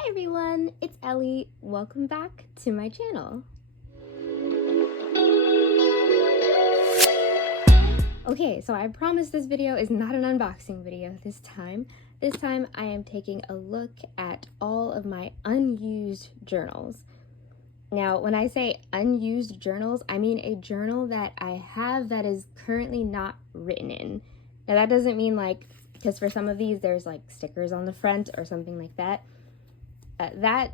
Hi everyone, it's Ellie. Welcome back to my channel. Okay, so I promise this video is not an unboxing video this time. This time I am taking a look at all of my unused journals. Now, when I say unused journals, I mean a journal that I have that is currently not written in. Now that doesn't mean because for some of these there's stickers on the front or something like that. That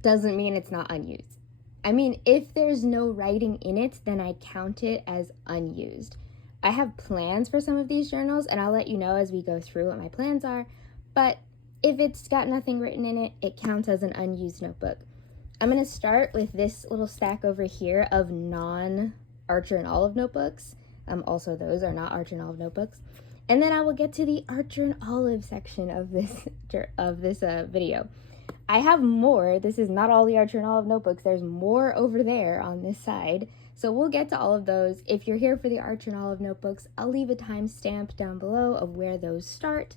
doesn't mean it's not unused. I mean, if there's no writing in it, then I count it as unused. I have plans for some of these journals, and I'll let you know as we go through what my plans are, but if it's got nothing written in it, it counts as an unused notebook. I'm going to start with this little stack over here of non-Archer and Olive notebooks. Also, those are not Archer and Olive notebooks. And then I will get to the Archer and Olive section of this video. I have more. This is not all the Archer and Olive notebooks. There's more over there on this side. So we'll get to all of those. If you're here for the Archer and Olive notebooks, I'll leave a timestamp down below of where those start.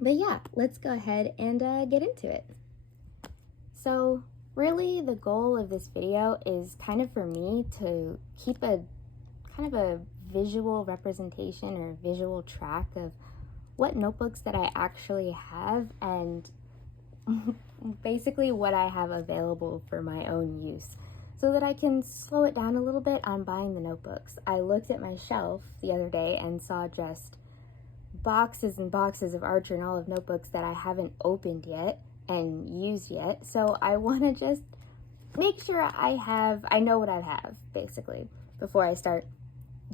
But yeah, let's go ahead and get into it. So really the goal of this video is kind of for me to keep a kind of a visual representation or visual track of what notebooks that I actually have and basically what I have available for my own use so that I can slow it down a little bit on buying the notebooks. I looked at my shelf the other day and saw just boxes and boxes of Archer and Olive notebooks that I haven't opened yet and used yet. So I want to just make sure I know what I have basically before I start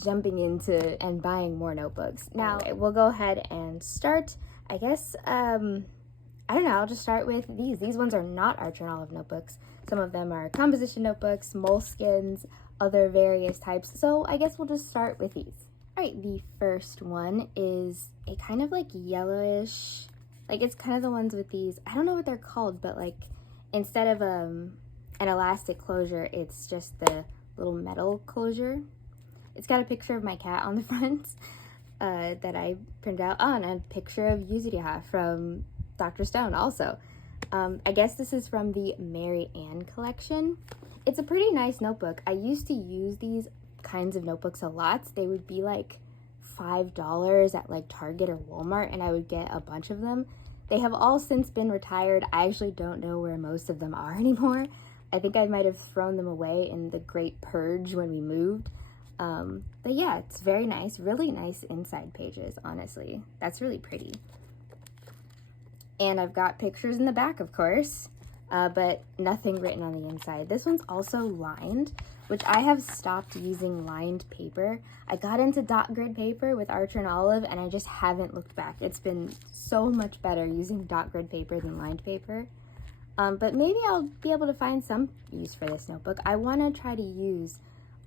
jumping into and buying more notebooks. Now we'll go ahead and start. I guess I don't know, I'll just start with these. These ones are not Archer and Olive notebooks. Some of them are composition notebooks, moleskins, other various types. So I guess we'll just start with these. All right, the first one is a kind of yellowish, it's kind of the ones with these, I don't know what they're called, but instead of an elastic closure, it's just the little metal closure. It's got a picture of my cat on the front that I printed out. Oh, and a picture of Unused from Dr. Stone also. I guess this is from the Mary Ann collection. It's a pretty nice notebook. I used to use these kinds of notebooks a lot. They would be $5 at Target or Walmart, and I would get a bunch of them. They have all since been retired. I actually don't know where most of them are anymore. I think I might have thrown them away in the Great Purge when we moved. But yeah, it's very nice. Really nice inside pages, honestly. That's really pretty. And I've got pictures in the back, of course, but nothing written on the inside. This one's also lined, which I have stopped using lined paper. I got into dot grid paper with Archer and Olive, and I just haven't looked back. It's been so much better using dot grid paper than lined paper. But maybe I'll be able to find some use for this notebook. I want to try to use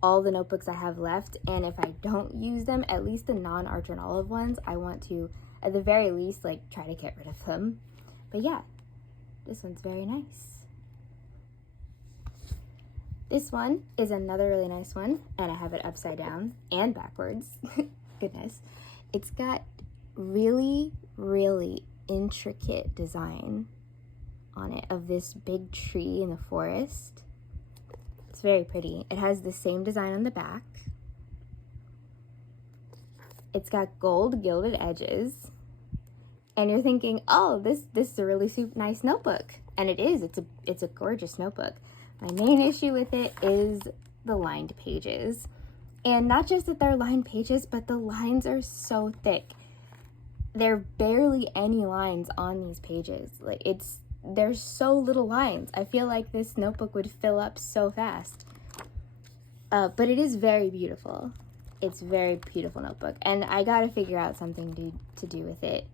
all the notebooks I have left, and if I don't use them, at least the non-Archer and Olive ones, I want to at the very least try to get rid of them. But yeah, this one's very nice. This one is another really nice one, and I have it upside down and backwards. Goodness. It's got really, really intricate design on it of this big tree in the forest. It's very pretty. It has the same design on the back. It's got gold gilded edges. And you're thinking, oh, this is a really nice notebook. And it is. It's a gorgeous notebook. My main issue with it is the lined pages. And not just that they're lined pages, but the lines are so thick. There are barely any lines on these pages. There's so little lines. I feel like this notebook would fill up so fast. But it is very beautiful. It's a very beautiful notebook. And I gotta figure out something to do with it.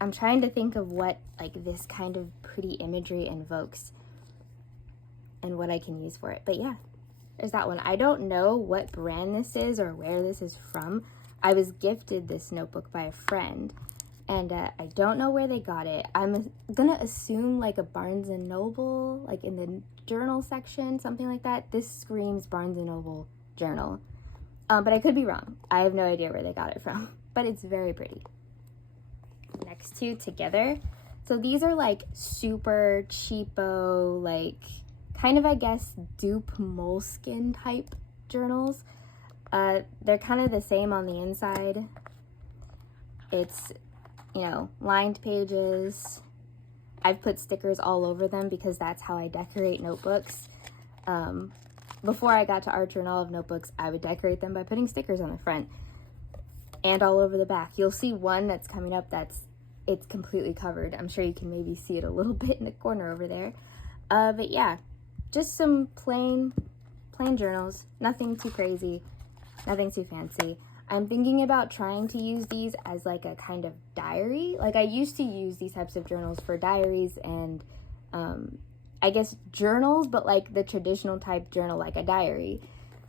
I'm trying to think of what this kind of pretty imagery invokes and what I can use for it. But yeah, there's that one. I don't know what brand this is or where this is from. I was gifted this notebook by a friend, and I don't know where they got it. I'm gonna assume a Barnes & Noble, in the journal section, something like that. This screams Barnes & Noble journal. But I could be wrong. I have no idea where they got it from, but it's very pretty. Next two together, So these are like super cheapo, like kind of, I guess, dupe moleskin type journals. They're kind of the same on the inside. It's, lined pages. I've put stickers all over them because that's how I decorate notebooks. Before I got to art journal of notebooks, I would decorate them by putting stickers on the front and all over the back. You'll see one that's coming up it's completely covered. I'm sure you can maybe see it a little bit in the corner over there. But yeah, just some plain journals, nothing too crazy, nothing too fancy. I'm thinking about trying to use these as like a kind of diary. Like, I used to use these types of journals for diaries and I guess journals, but like the traditional type journal, like a diary.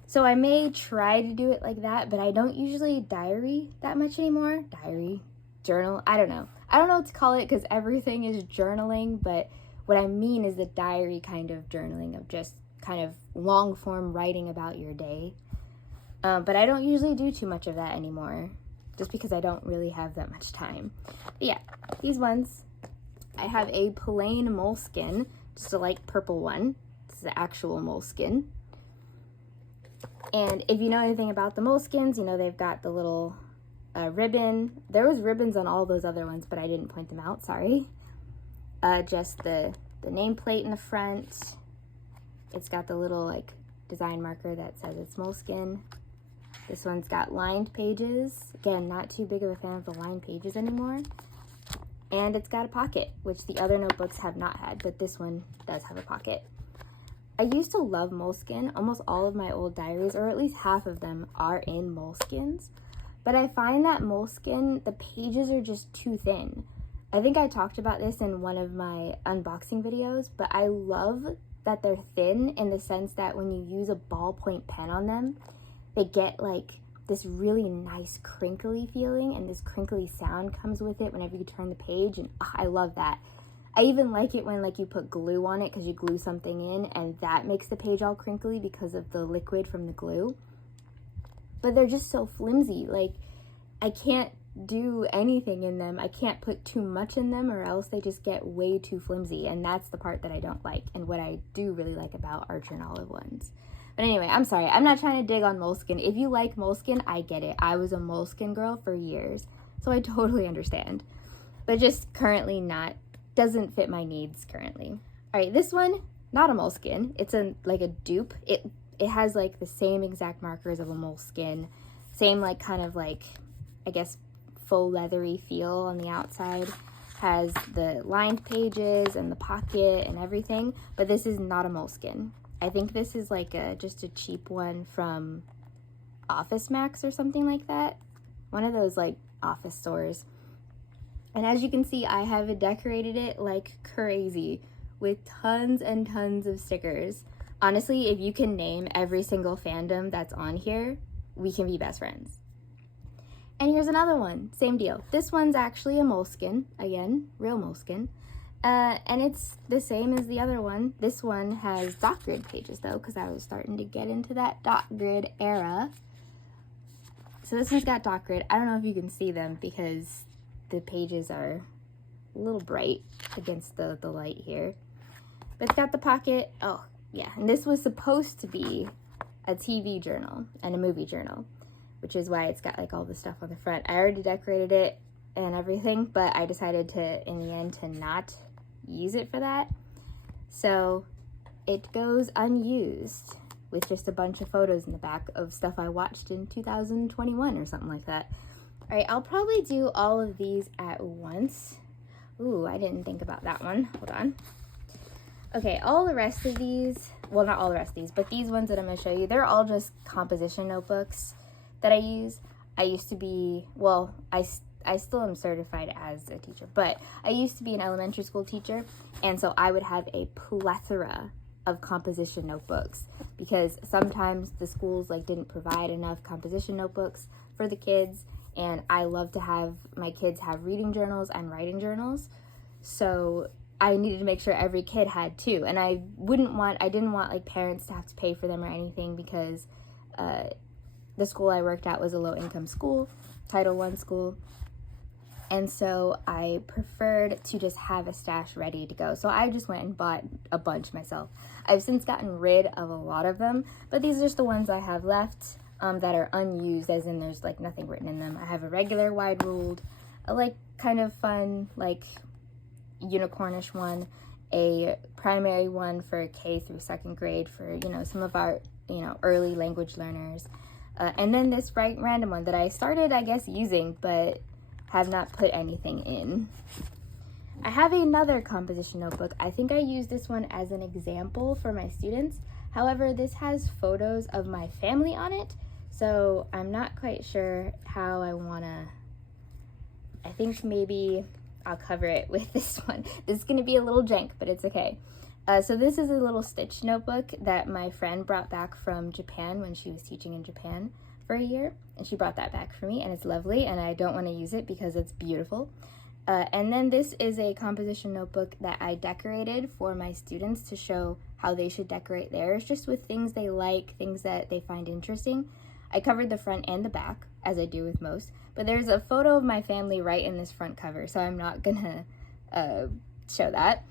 So I may try to do it like that, but I don't usually diary that much anymore. Diary, journal, I don't know what to call it because everything is journaling, but what I mean is the diary kind of journaling of just kind of long form writing about your day. But I don't usually do too much of that anymore just because I don't really have that much time. But yeah, these ones, I have a plain moleskin, just a light purple one. This is the actual moleskin. And if you know anything about the moleskins, they've got the little ribbon. There was ribbons on all those other ones, but I didn't point them out, sorry. Just the nameplate in the front. It's got the little like design marker that says it's moleskin. This one's got lined pages. Again, not too big of a fan of the lined pages anymore. And it's got a pocket, which the other notebooks have not had, but this one does have a pocket. I used to love moleskin. Almost all of my old diaries, or at least half of them, are in moleskins. But I find that moleskin, the pages are just too thin. I think I talked about this in one of my unboxing videos, but I love that they're thin in the sense that when you use a ballpoint pen on them, they get like this really nice crinkly feeling, and this crinkly sound comes with it whenever you turn the page, and I love that. I even like it when like you put glue on it because you glue something in and that makes the page all crinkly because of the liquid from the glue. But they're just so flimsy. Like, I can't do anything in them. I can't put too much in them or else they just get way too flimsy, and that's the part that I don't like and what I do really like about Archer and Olive ones. But anyway, I'm sorry. I'm not trying to dig on moleskin. If you like moleskin, I get it. I was a moleskin girl for years, so I totally understand. But just currently doesn't fit my needs currently. All right, this one, not a moleskin. It's like a dupe. It has like the same exact markers of a moleskin. Same like kind of like, I guess, faux leathery feel on the outside. Has the lined pages and the pocket and everything, but this is not a moleskin. I think this is like just a cheap one from Office Max or something like that. One of those like office stores. And as you can see, I have decorated it like crazy with tons and tons of stickers. Honestly, if you can name every single fandom that's on here, we can be best friends. And here's another one, same deal. This one's actually a moleskin, again, real moleskin. And it's the same as the other one. This one has dot grid pages though, because I was starting to get into that dot grid era. So this one's got dot grid. I don't know if you can see them because the pages are a little bright against the light here. But it's got the pocket. Oh, yeah. And this was supposed to be a TV journal and a movie journal, which is why it's got like all the stuff on the front. I already decorated it and everything, but I decided to, in the end, to not use it for that. So it goes unused with just a bunch of photos in the back of stuff I watched in 2021 or something like that. All right, I'll probably do all of these at once. Ooh, I didn't think about that one. Hold on. Okay, all the rest of these, well, not all the rest of these, but these ones that I'm going to show you, they're all just composition notebooks that I use. I used to be, well, I still am certified as a teacher, but I used to be an elementary school teacher, and so I would have a plethora of composition notebooks because sometimes the schools like didn't provide enough composition notebooks for the kids, and I love to have my kids have reading journals and writing journals, so I needed to make sure every kid had two. And I didn't want like parents to have to pay for them or anything because the school I worked at was a low income school, Title I school, And so I preferred to just have a stash ready to go. So I just went and bought a bunch myself. I've since gotten rid of a lot of them, but these are just the ones I have left that are unused, as in there's like nothing written in them. I have a regular wide ruled, a like kind of fun like unicornish one, a primary one for K through 2nd grade for, you know, some of our, you know, early language learners. And then this random one that I started, I guess, using, but have not put anything in. I have another composition notebook. I think I use this one as an example for my students. However, this has photos of my family on it, so I'm not quite sure how I wanna, I think maybe I'll cover it with this one. This is gonna be a little jank, but it's okay. So this is a little stitch notebook that my friend brought back from Japan when she was teaching in Japan for a year, and she brought that back for me, and it's lovely, and I don't want to use it because it's beautiful. And then this is a composition notebook that I decorated for my students to show how they should decorate theirs, just with things they like, things that they find interesting. I covered the front and the back, as I do with most, but there's a photo of my family right in this front cover, so I'm not gonna show that.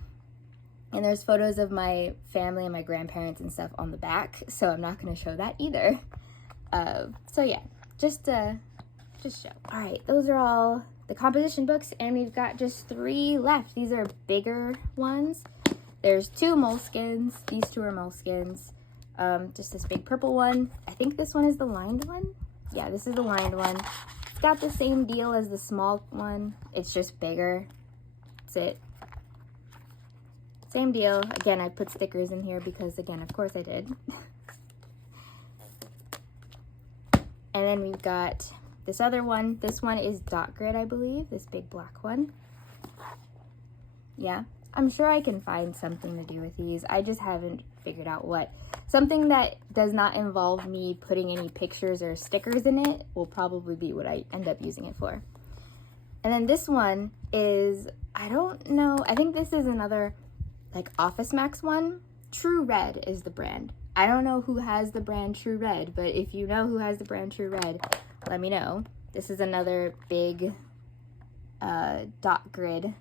And there's photos of my family and my grandparents and stuff on the back, so I'm not gonna show that either. So yeah, just show. All right, those are all the composition books, and we've got just 3 left. These are bigger ones. There's 2 moleskins. These 2 are moleskins. Just this big purple one. I think this one is the lined one. Yeah, this is the lined one. It's got the same deal as the small one. It's just bigger. That's it. Same deal. Again, I put stickers in here because, again, of course I did. And then we've got this other one. This one is dot grid, I believe. This big black one. Yeah, I'm sure I can find something to do with these. I just haven't figured out what. Something that does not involve me putting any pictures or stickers in it will probably be what I end up using it for. And then this one is, I don't know, I think this is another like Office Max one. True Red is the brand. I don't know who has the brand True Red, but if you know who has the brand True Red, let me know. This is another big dot grid.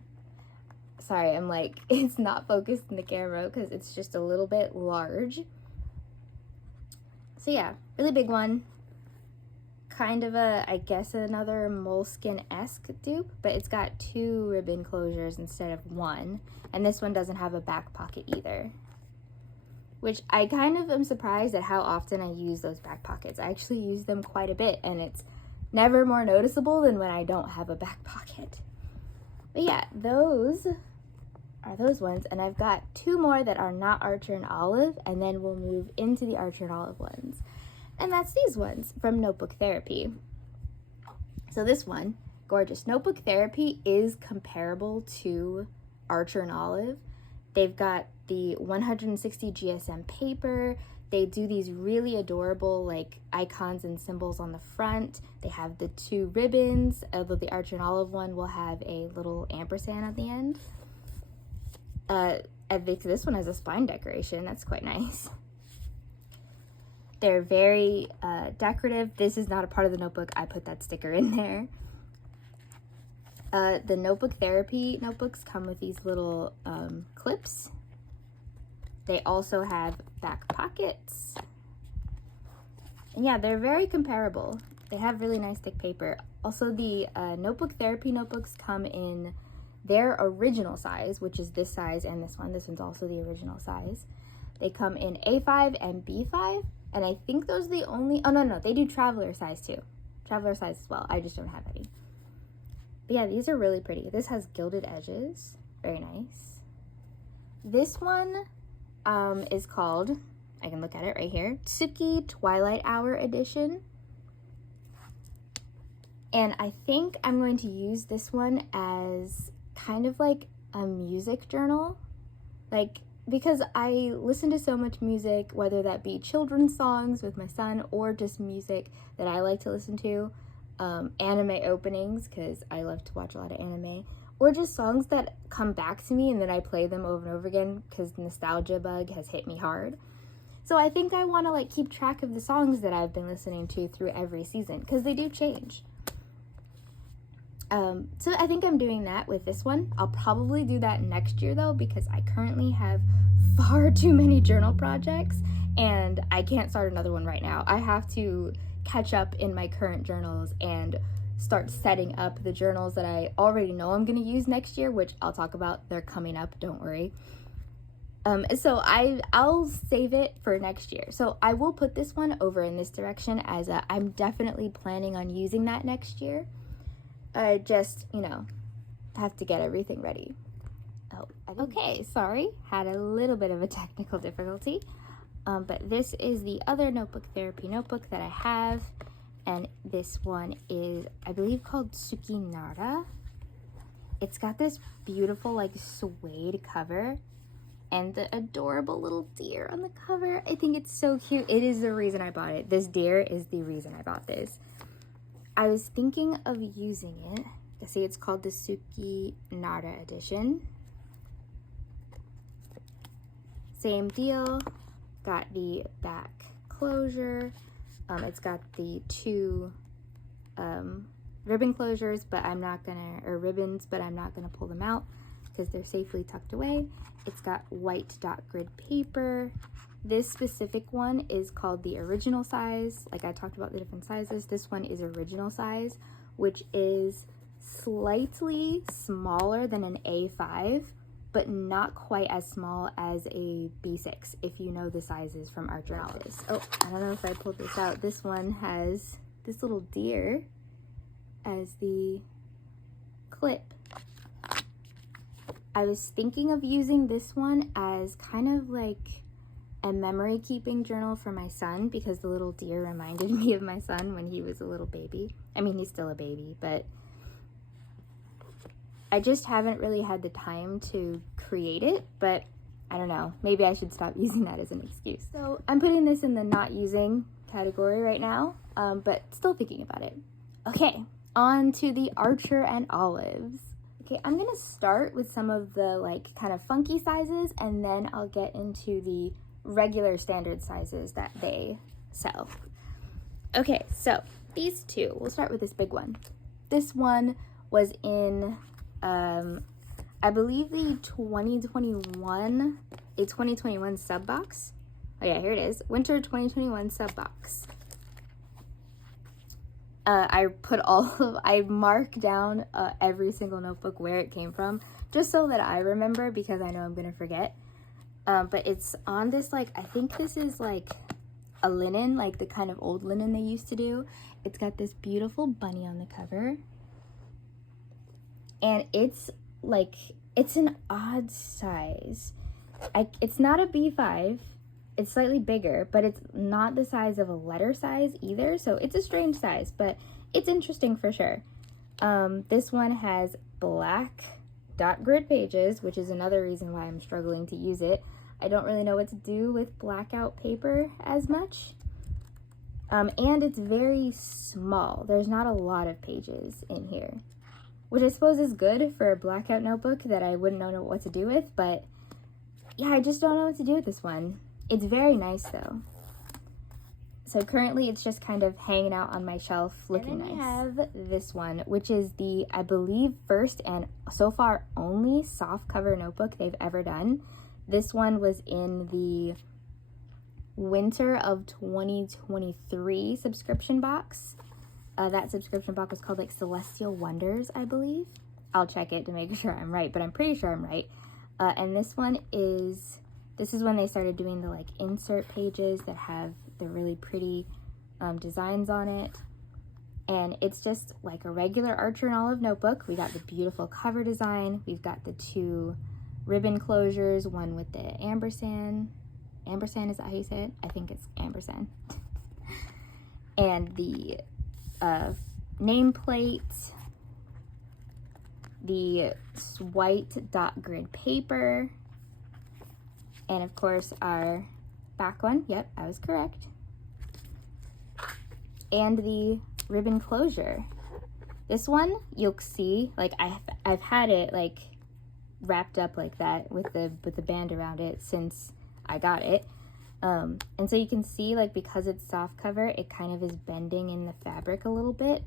Sorry, I'm like, it's not focused in the camera because it's just a little bit large. So yeah, really big one. Kind of a, I guess, another moleskin-esque dupe, but it's got 2 ribbon closures instead of 1. And this one doesn't have a back pocket either, which I kind of am surprised at how often I use those back pockets. I actually use them quite a bit, and it's never more noticeable than when I don't have a back pocket. But yeah, those are those ones, and I've got 2 more that are not Archer and Olive, and then we'll move into the Archer and Olive ones. And that's these ones from Notebook Therapy. So this one, gorgeous. Notebook Therapy is comparable to Archer and Olive. They've got the 160 GSM paper. They do these really adorable like icons and symbols on the front. They have the 2 ribbons, although the Archer and Olive one will have a little ampersand at the end. This one has a spine decoration. That's quite nice. They're very decorative. This is not a part of the notebook. I put that sticker in there. The Notebook Therapy notebooks come with these little clips. They also have back pockets. And yeah, they're very comparable. They have really nice thick paper. Also, the Notebook Therapy notebooks come in their original size, which is this size and this one. This one's also the original size. They come in A5 and B5, and I think those are the only, oh no, they do traveler size too. Traveler size as well, I just don't have any. But yeah, these are really pretty. This has gilded edges, very nice. This one is called, I can look at it right here, Tsuki Twilight Hour Edition. And I think I'm going to use this one as kind of like a music journal. Like, because I listen to so much music, whether that be children's songs with my son or just music that I like to listen to, anime openings, because I love to watch a lot of anime, or just songs that come back to me and then I play them over and over again because the nostalgia bug has hit me hard. So I think I want to like keep track of the songs that I've been listening to through every season because they do change. So I think I'm doing that with this one. I'll probably do that next year though, because I currently have far too many journal projects and I can't start another one right now. I have to catch up in my current journals and start setting up the journals that I already know I'm going to use next year, which I'll talk about. They're coming up, don't worry. So I'll save it for next year. So I will put this one over in this direction as I'm definitely planning on using that next year. I just, have to get everything ready. Oh, okay, sorry. Had a little bit of a technical difficulty. But this is the other notebook therapy notebook that I have. And this one is, I believe, called Sukinara. It's got this beautiful, like, suede cover. And the adorable little deer on the cover. I think it's so cute. It is the reason I bought it. This deer is the reason I bought this. I was thinking of using it. See, it's called the Sukinara edition. Same deal. Got the back closure. It's got the two ribbon closures, but I'm not gonna, or ribbons, but I'm not gonna pull them out because they're safely tucked away. It's got white dot grid paper. This specific one is called the original size. Like I talked about the different sizes. This one is original size, which is slightly smaller than an A5, but not quite as small as a B6, if you know the sizes from our journals. Oh, I don't know if I pulled this out. This one has this little deer as the clip. I was thinking of using this one as kind of like a memory keeping journal for my son, because the little deer reminded me of my son when he was a little baby. I mean, he's still a baby, but I just haven't really had the time to create it, but I don't know. Maybe I should stop using that as an excuse. So I'm putting this in the not using category right now, but still thinking about it. Okay, on to the Archer and Olives. Okay, I'm gonna start with some of the like kind of funky sizes, and then I'll get into the regular standard sizes that they sell. Okay, so these two, we'll start with this big one. This one was in, I believe the 2021 sub box. Oh yeah, here it is, winter 2021 sub box. I mark down every single notebook where it came from, just so that I remember, because I know I'm gonna forget. But it's on this, like, I think this is like a linen, like the kind of old linen they used to do. It's got this beautiful bunny on the cover. And it's like, it's an odd size. It's not a B5. It's slightly bigger, but it's not the size of a letter size either. So it's a strange size, but it's interesting for sure. This one has black dot grid pages, which is another reason why I'm struggling to use it. I don't really know what to do with blackout paper as much. And it's very small. There's not a lot of pages in here, which I suppose is good for a blackout notebook that I wouldn't know what to do with, but yeah, I just don't know what to do with this one. It's very nice though. So currently it's just kind of hanging out on my shelf looking nice. And then I have this one, which is the, I believe, first and so far only soft cover notebook they've ever done. This one was in the winter of 2023 subscription box. That subscription box was called like Celestial Wonders, I believe. I'll check it to make sure I'm right, but I'm pretty sure I'm right. And this one is, this is when they started doing the like insert pages that have the really pretty designs on it. And it's just like a regular Archer and Olive notebook. We got the beautiful cover design. We've got the two ribbon closures, one with the ampersand. Ampersand, is that how you say it? I think it's ampersand. And the nameplate, the white dot grid paper, and of course our back one. Yep, I was correct. And the ribbon closure. This one you'll see, like I've had it like wrapped up like that with the band around it since I got it. And so you can see, like, because it's soft cover, it kind of is bending in the fabric a little bit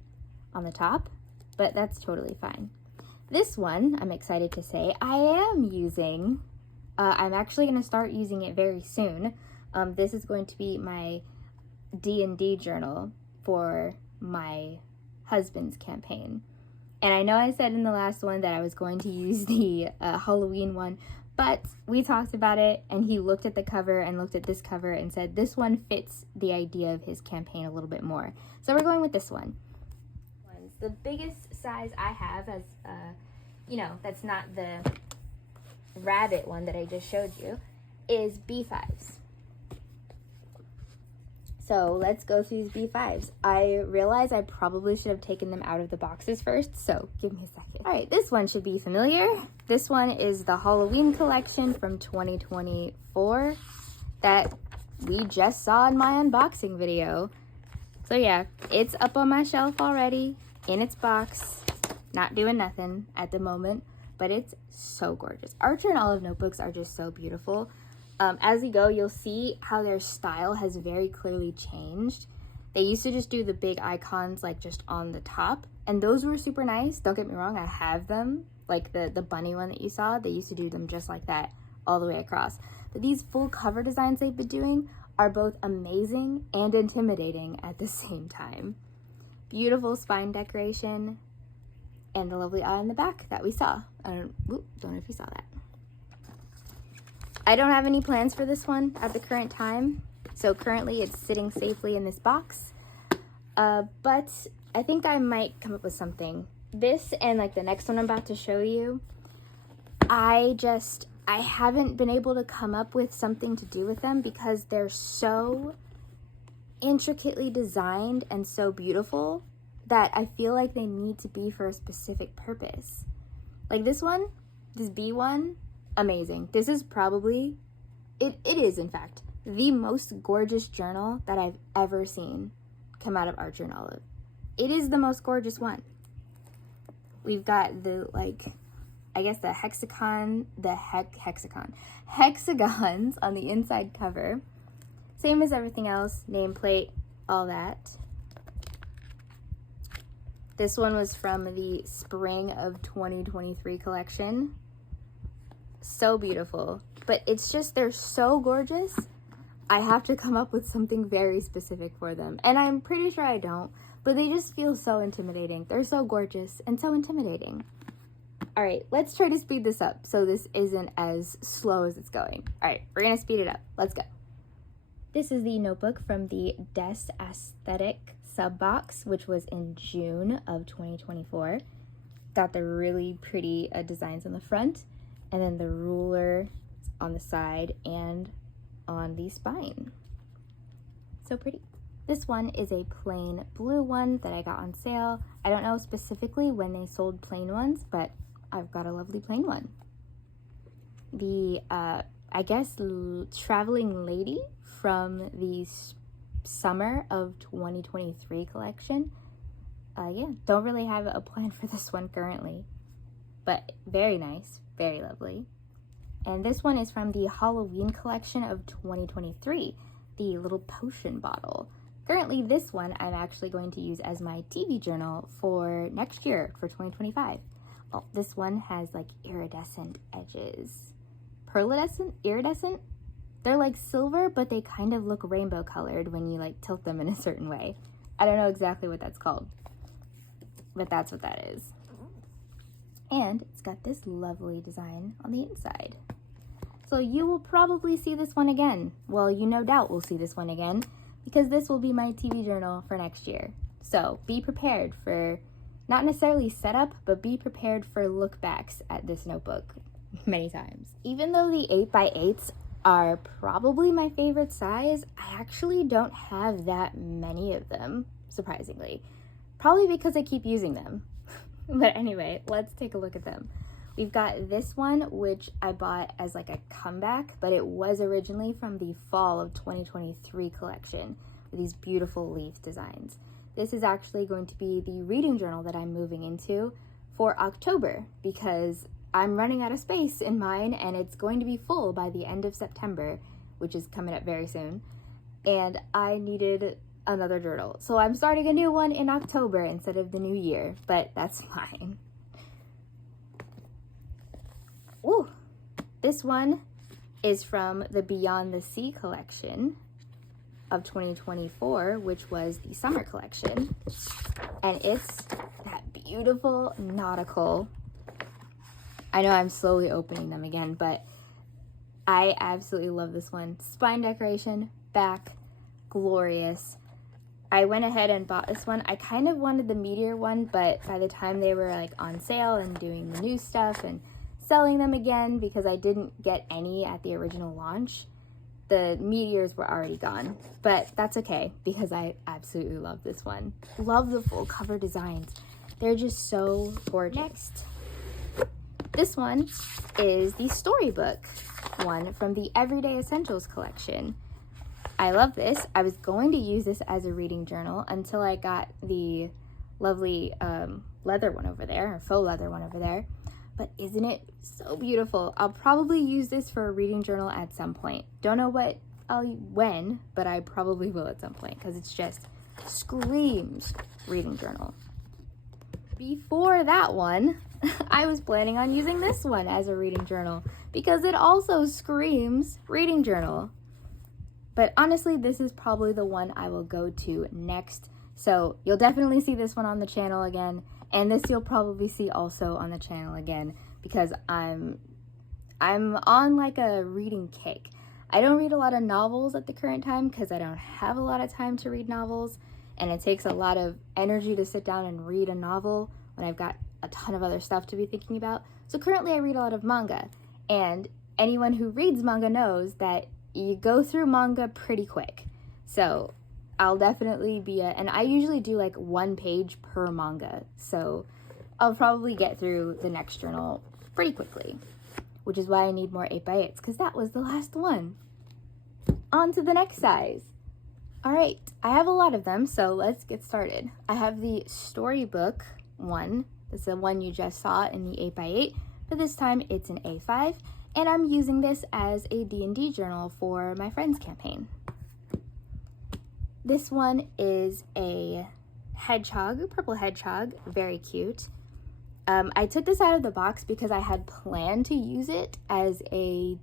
on the top. but that's totally fine. This one, I'm excited to say, I am using. I'm actually going to start using it very soon. This is going to be my D&D journal for my husband's campaign. And I know I said in the last one that I was going to use the Halloween one, but we talked about it and he looked at the cover and looked at this cover and said this one fits the idea of his campaign a little bit more. So we're going with this one. The biggest size I have, as that's not the rabbit one that I just showed you, is B5s. So let's go through these B5s. I realize I probably should have taken them out of the boxes first, so give me a second. All right, this one should be familiar. This one is the Halloween collection from 2024 that we just saw in my unboxing video. So yeah, it's up on my shelf already, in its box, not doing nothing at the moment, but it's so gorgeous. Archer and Olive notebooks are just so beautiful. As you go, you'll see how their style has very clearly changed. They used to just do the big icons like just on the top, and those were super nice. Don't get me wrong, I have them. Like the bunny one that you saw, they used to do them just like that all the way across. But these full cover designs they've been doing are both amazing and intimidating at the same time. Beautiful spine decoration and the lovely eye on the back that we saw. Don't know if you saw that. I don't have any plans for this one at the current time, so currently it's sitting safely in this box, but I think I might come up with something. This and like the next one I'm about to show you, I haven't been able to come up with something to do with them because they're so intricately designed and so beautiful that I feel like they need to be for a specific purpose. Like this one, this B1, amazing. This is probably, it is in fact, the most gorgeous journal that I've ever seen come out of Archer and Olive. It is the most gorgeous one. We've got the, I guess the hexagons on the inside cover. Same as everything else, nameplate, all that. This one was from the spring of 2023 collection. So beautiful, but it's just, they're so gorgeous. I have to come up with something very specific for them, and I'm pretty sure I don't, but they just feel so intimidating. They're so gorgeous and so intimidating. All right, let's try to speed this up so this isn't as slow as it's going. All right, we're gonna speed it up. Let's go. This is the notebook from the Des Aesthetic sub box, which was in June of 2024. Got the really pretty designs on the front, and then the ruler on the side and on the spine. So pretty. This one is a plain blue one that I got on sale. I don't know specifically when they sold plain ones, but I've got a lovely plain one. The, I guess, Traveling Lady from the summer of 2023 collection. Yeah, don't really have a plan for this one currently, but very nice, very lovely. And this one is from the Halloween collection of 2023, the little potion bottle. Currently, this one I'm actually going to use as my TV journal for next year, for 2025. Well, this one has like iridescent edges. Iridescent? They're like silver, but they kind of look rainbow colored when you like tilt them in a certain way. I don't know exactly what that's called, but that's what that is. And it's got this lovely design on the inside. So you will probably see this one again. Well, you no doubt will see this one again, because this will be my TV journal for next year. So be prepared for, not necessarily setup, but be prepared for look backs at this notebook many times. Even though the 8x8s are probably my favorite size, I actually don't have that many of them, surprisingly. Probably because I keep using them. But anyway, let's take a look at them. We've got this one, which I bought as like a comeback, but it was originally from the fall of 2023 collection with these beautiful leaf designs. This is actually going to be the reading journal that I'm moving into for October, because I'm running out of space in mine and it's going to be full by the end of September, which is coming up very soon. And I needed another journal. So I'm starting a new one in October instead of the new year, but that's fine. Ooh, this one is from the Beyond the Sea collection of 2024, which was the summer collection. And it's that beautiful nautical. I know I'm slowly opening them again, but I absolutely love this one. Spine decoration, back, glorious. I went ahead and bought this one. I kind of wanted the Meteor one, but by the time they were like on sale and doing the new stuff and selling them again, because I didn't get any at the original launch, the Meteors were already gone. But that's okay, because I absolutely love this one. Love the full cover designs. They're just so gorgeous. Next, this one is the storybook one from the Everyday Essentials collection. I love this. I was going to use this as a reading journal until I got the lovely leather one over there, or faux leather one over there. But isn't it so beautiful? I'll probably use this for a reading journal at some point. Don't know when, but I probably will at some point, because it's just screams reading journal. Before that one, I was planning on using this one as a reading journal because it also screams reading journal. But honestly, this is probably the one I will go to next. So you'll definitely see this one on the channel again, and this you'll probably see also on the channel again, because I'm on like a reading kick. I don't read a lot of novels at the current time because I don't have a lot of time to read novels, and it takes a lot of energy to sit down and read a novel when I've got a ton of other stuff to be thinking about. So currently I read a lot of manga, and anyone who reads manga knows that you go through manga pretty quick. So I'll definitely be and I usually do like 1 page per manga. So I'll probably get through the next journal pretty quickly, which is why I need more 8x8s, because that was the last one. On to the next size. All right, I have a lot of them, so let's get started. I have the storybook one. This is the one you just saw in the 8x8, but this time it's an A5, and I'm using this as a D&D journal for my friend's campaign. This one is a hedgehog, a purple hedgehog, very cute. I took this out of the box because I had planned to use it as a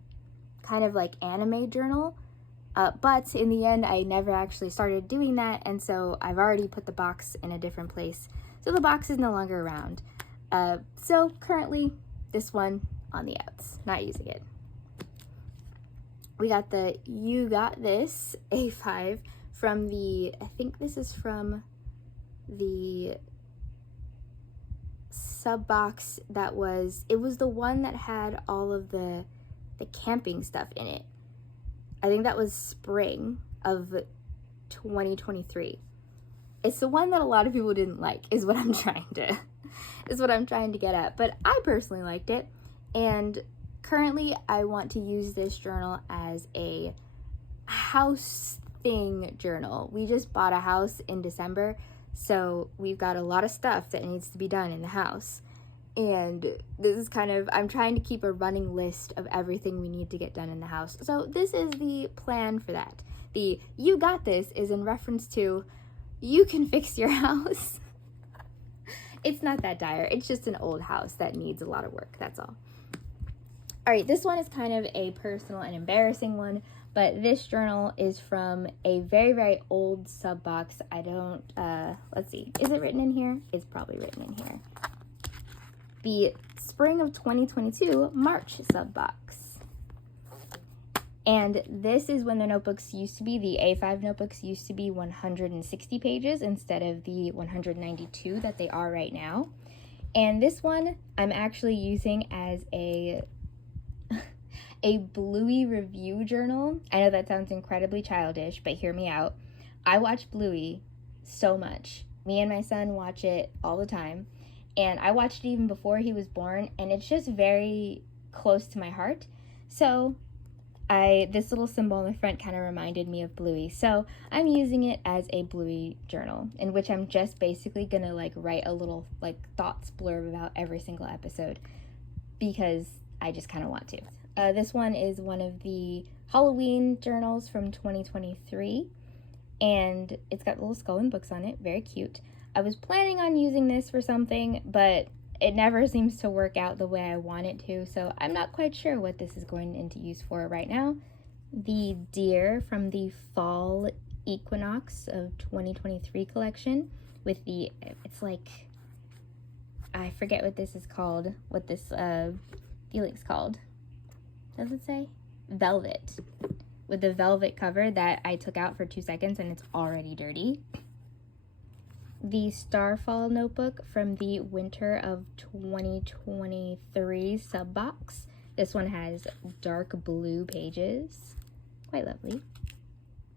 kind of like anime journal, but in the end I never actually started doing that, and so I've already put the box in a different place, so the box is no longer around. So currently this one on the outs, not using it. We got the You Got This A5 from the, I think this is from the sub box that was, it was the one that had all of the camping stuff in it. I think that was spring of 2023. It's the one that a lot of people didn't like, is what I'm trying to get at. But I personally liked it, and currently I want to use this journal as a house thing journal. We just bought a house in December, so we've got a lot of stuff that needs to be done in the house. And this is kind of, I'm trying to keep a running list of everything we need to get done in the house. So this is the plan for that. The You Got This is in reference to you can fix your house. It's not that dire. It's just an old house that needs a lot of work. That's all. All right, this one is kind of a personal and embarrassing one, but this journal is from a very, very old sub box. I don't, let's see. Is it written in here? It's probably written in here. The spring of 2022 March sub box. And this is when the notebooks used to be, the A5 notebooks used to be 160 pages instead of the 192 that they are right now. And this one I'm actually using as a Bluey review journal. I know that sounds incredibly childish, but hear me out. I watch Bluey so much. Me and my son watch it all the time. And I watched it even before he was born, and it's just very close to my heart. So this little symbol on the front kind of reminded me of Bluey. So I'm using it as a Bluey journal, in which I'm just basically gonna like write a little like thoughts blurb about every single episode, because I just kind of want to. This one is one of the Halloween journals from 2023. and it's got little skull and books on it, very cute. I was planning on using this for something, but it never seems to work out the way I want it to, so I'm not quite sure what this is going into use for right now. The deer from the fall equinox of 2023 collection with the, it's like, I forget what this is called, what this feeling's called. Does it say? Velvet. With the velvet cover that I took out for 2 seconds and it's already dirty. The Starfall notebook from the winter of 2023 sub box. This one has dark blue pages. Quite lovely.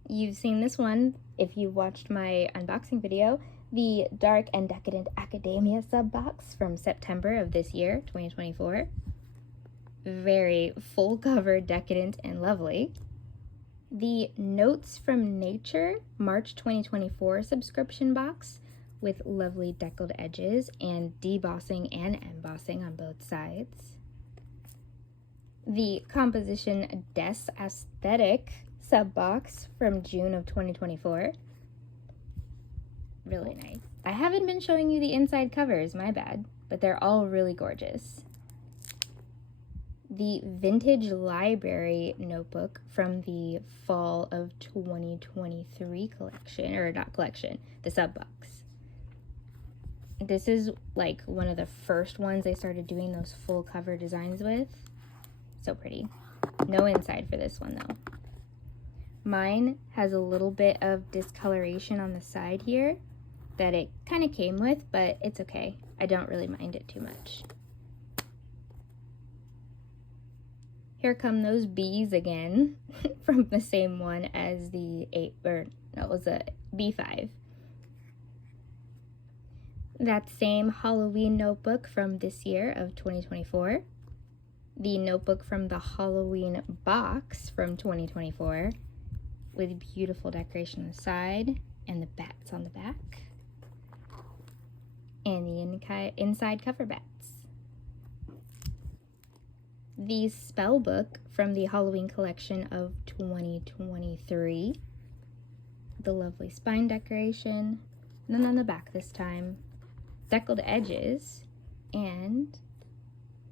You've seen this one if you watched my unboxing video, the Dark and Decadent Academia sub box from September of this year, 2024. Very full cover, decadent, and lovely. The Notes from Nature March 2024 subscription box with lovely deckled edges and debossing and embossing on both sides. The Composition Des Aesthetic sub box from June of 2024. Really nice. I haven't been showing you the inside covers, my bad, but they're all really gorgeous. The Vintage Library notebook from the fall of 2023 collection, or not collection, the sub box. This is like one of the first ones they started doing those full cover designs with. So pretty. No inside for this one though. Mine has a little bit of discoloration on the side here that it kind of came with, but it's okay. I don't really mind it too much. Here come those bees again from the same one as the it was a B5. That same Halloween notebook from this year of 2024. The notebook from the Halloween box from 2024 with beautiful decoration on the side and the bats on the back. And the inside cover bats. The spell book from the Halloween collection of 2023. The lovely spine decoration. And then on the back this time, deckled edges and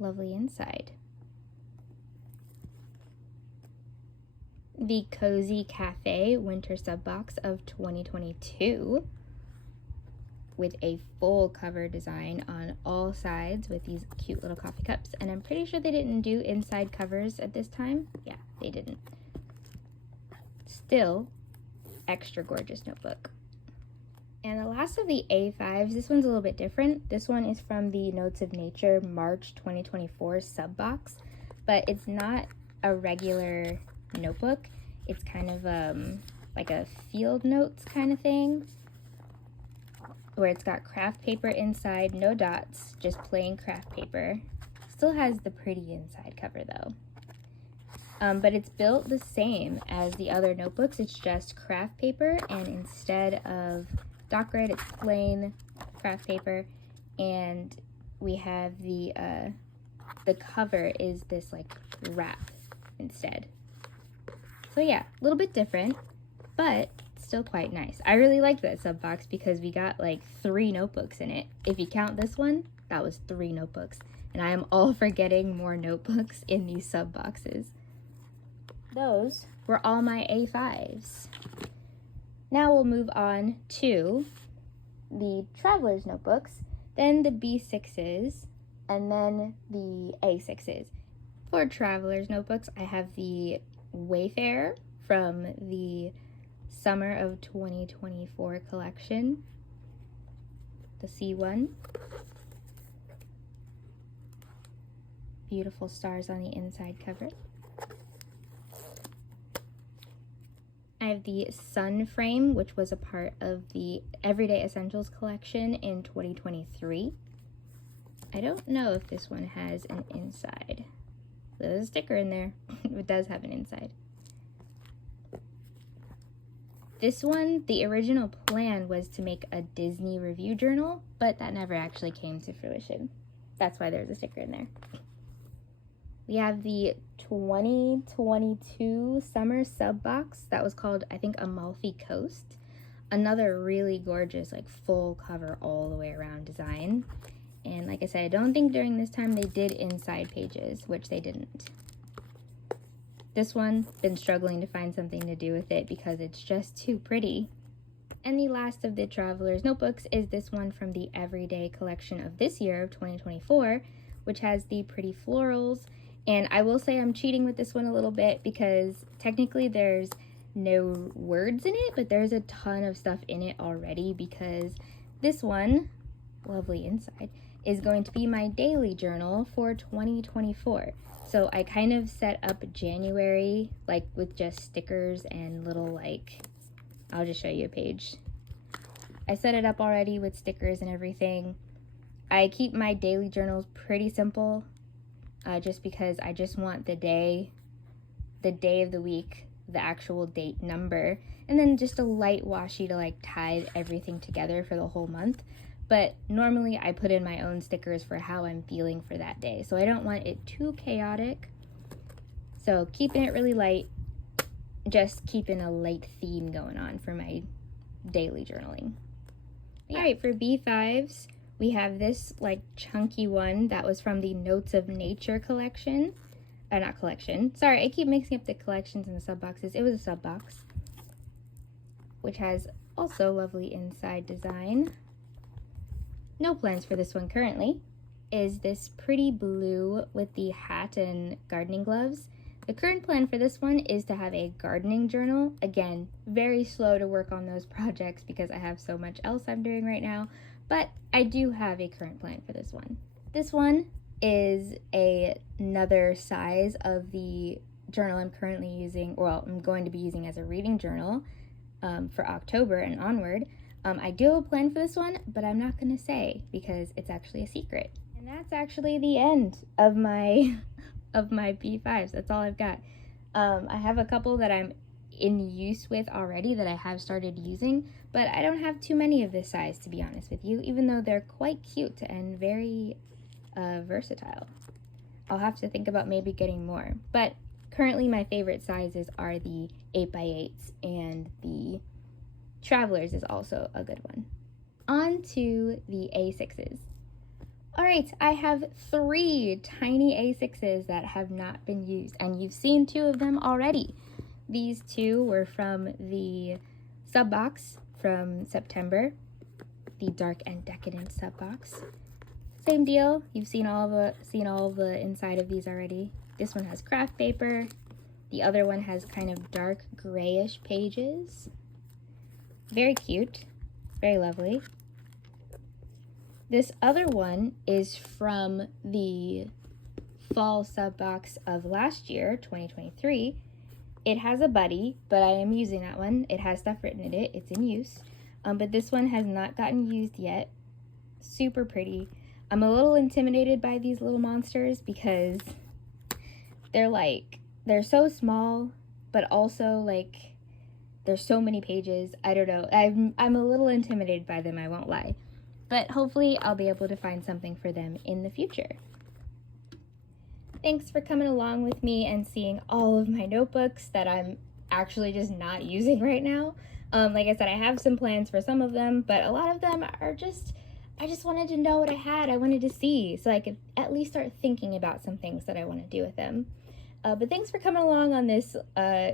lovely inside. The Cozy Cafe winter sub box of 2022 with a full cover design on all sides with these cute little coffee cups. And I'm pretty sure they didn't do inside covers at this time. Yeah, they didn't. Still, extra gorgeous notebook. And the last of the A5s, this one's a little bit different. This one is from the Notes of Nature March 2024 sub box, but it's not a regular notebook. It's kind of like a field notes kind of thing, where it's got craft paper inside, no dots, just plain craft paper. Still has the pretty inside cover though. But it's built the same as the other notebooks. It's just craft paper, and instead of dock grid, it's plain craft paper, and we have the cover is this like wrap instead. So yeah, a little bit different, but still quite nice. I really liked that sub box because we got like 3 notebooks in it. If you count this one, that was 3 notebooks. And I am all for getting more notebooks in these sub boxes. Those were all my A5s. Now we'll move on to the Traveler's notebooks, then the B6s, and then the A6s. For Traveler's notebooks, I have the Wayfarer from the Summer of 2024 collection, the C1. Beautiful stars on the inside cover. I have the Sun Frame, which was a part of the Everyday Essentials collection in 2023. I don't know if this one has an inside. There's a sticker in there. It does have an inside. This one, the original plan was to make a Disney review journal, but that never actually came to fruition. That's why there's a sticker in there. We have the 2022 summer sub box that was called, I think, Amalfi Coast. another really gorgeous, like full cover all the way around design. And like I said, I don't think during this time they did inside pages, which they didn't. This one, been struggling to find something to do with it because it's just too pretty. And the last of the Traveler's Notebooks is this one from the Everyday collection of this year of 2024, which has the pretty florals. And I will say I'm cheating with this one a little bit because technically there's no words in it, but there's a ton of stuff in it already because this one, lovely inside, is going to be my daily journal for 2024. So I kind of set up January like with just stickers and little like, I'll just show you a page. I set it up already with stickers and everything. I keep my daily journals pretty simple just because I just want the day of the week, the actual date number, and then just a light washi to like tie everything together for the whole month. But normally I put in my own stickers for how I'm feeling for that day. So I don't want it too chaotic. So keeping it really light, just keeping a light theme going on for my daily journaling. All right, for B5s, we have this like chunky one that was from the Notes of Nature collection. Not collection. Sorry, I keep mixing up the collections and the sub boxes. It was a sub box, which has also lovely inside design. No plans for this one currently. Is this pretty blue with the hat and gardening gloves. The current plan for this one is to have a gardening journal. Again, very slow to work on those projects because I have so much else I'm doing right now, but I do have a current plan for this one. This one is another size of the journal I'm currently using, well, I'm going to be using as a reading journal for October and onward. I do have a plan for this one, but I'm not going to say because it's actually a secret. And that's actually the end of my B5s. That's all I've got. I have a couple that I'm in use with already that I have started using, but I don't have too many of this size, to be honest with you, even though they're quite cute and very versatile. I'll have to think about maybe getting more, but currently my favorite sizes are the 8x8s, and the Travelers is also a good one. On to the A6s. All right, I have 3 tiny A6s that have not been used, and you've seen 2 of them already. These 2 were from the sub box from September, the Dark and Decadent sub box. Same deal, you've seen all the inside of these already. This one has craft paper. The other one has kind of dark grayish pages. Very cute, very lovely. This other one is from the fall sub box of last year, 2023. It has a buddy, but I am using that one. It has stuff written in it. It's in use. But this one has not gotten used yet. Super pretty. I'm a little intimidated by these little monsters because they're so small, but also like there's so many pages. I don't know. I'm a little intimidated by them, I won't lie. But hopefully I'll be able to find something for them in the future. Thanks for coming along with me and seeing all of my notebooks that I'm actually just not using right now. Like I said, I have some plans for some of them, but a lot of them are just, I just wanted to know what I had. I wanted to see so I could at least start thinking about some things that I want to do with them. But thanks for coming along on this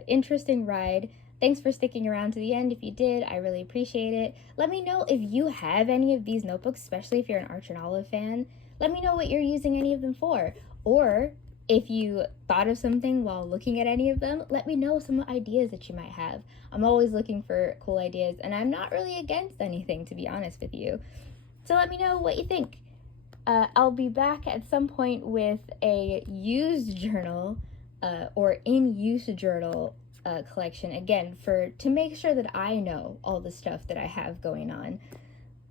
interesting ride. Thanks for sticking around to the end. If you did, I really appreciate it. Let me know if you have any of these notebooks, especially if you're an Arch and Olive fan. Let me know what you're using any of them for. Or if you thought of something while looking at any of them, let me know some ideas that you might have. I'm always looking for cool ideas, and I'm not really against anything, to be honest with you. So let me know what you think. I'll be back at some point with a used journal or in-use journal collection again to make sure that I know all the stuff that I have going on.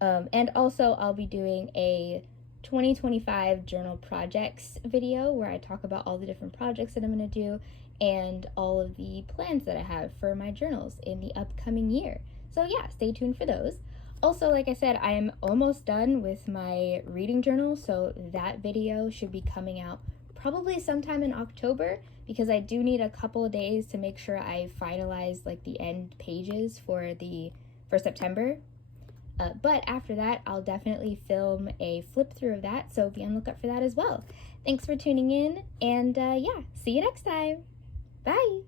And also I'll be doing a 2025 journal projects video where I talk about all the different projects that I'm going to do and all of the plans that I have for my journals in the upcoming year. So yeah, stay tuned for those. Also, like I said, I am almost done with my reading journal, so that video should be coming out probably sometime in October, because I do need a couple of days to make sure I finalize like the end pages for the for September. But after that, I'll definitely film a flip through of that, so be on the lookout for that as well. Thanks for tuning in, and yeah, see you next time. Bye!